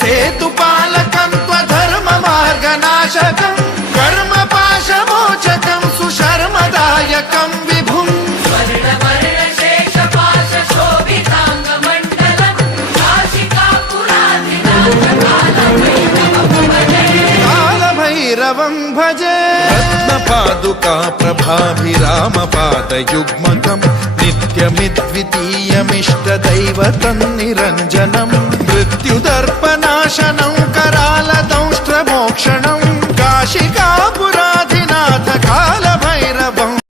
धर्मसेतुपालकं त्वधर्ममार्गनाशकं कर्मपाशमोचकं सुशर्मदायकं विभुं कालभैरवं भजे रत्नपादुका प्रभाभिरामपादयुग्मकं नित्यमिद्वितीयमिष्टदैवतं निरञ्जनं मृत्युदर्पनाशनं करालदंष्ट्रमोक्षणम्